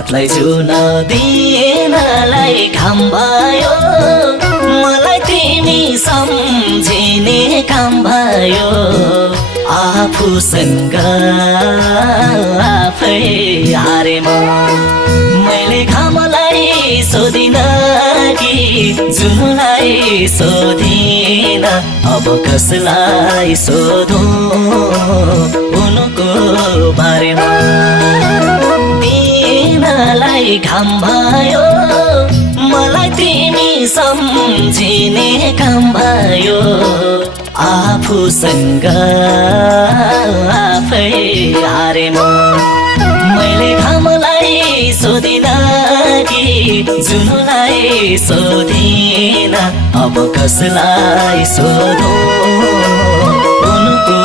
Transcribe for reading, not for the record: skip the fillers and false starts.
हातलाई जुन दिएनलाई घाम भयो मलाई तिमी सम्झिने काम भयो आफूसँग आफै हारे मैले घामलाई सोधिन कि जुनलाई सोधिन अब कसलाई सोधौँ उनको बारेमा दिनलाई घाम भयो मलाई तिमी सम्झिने काम भयो आफूसँग आफै हारे मैले घामलाई सोधिन कि जुनलाई सोधिन अब कसलाई सोधौँ उनको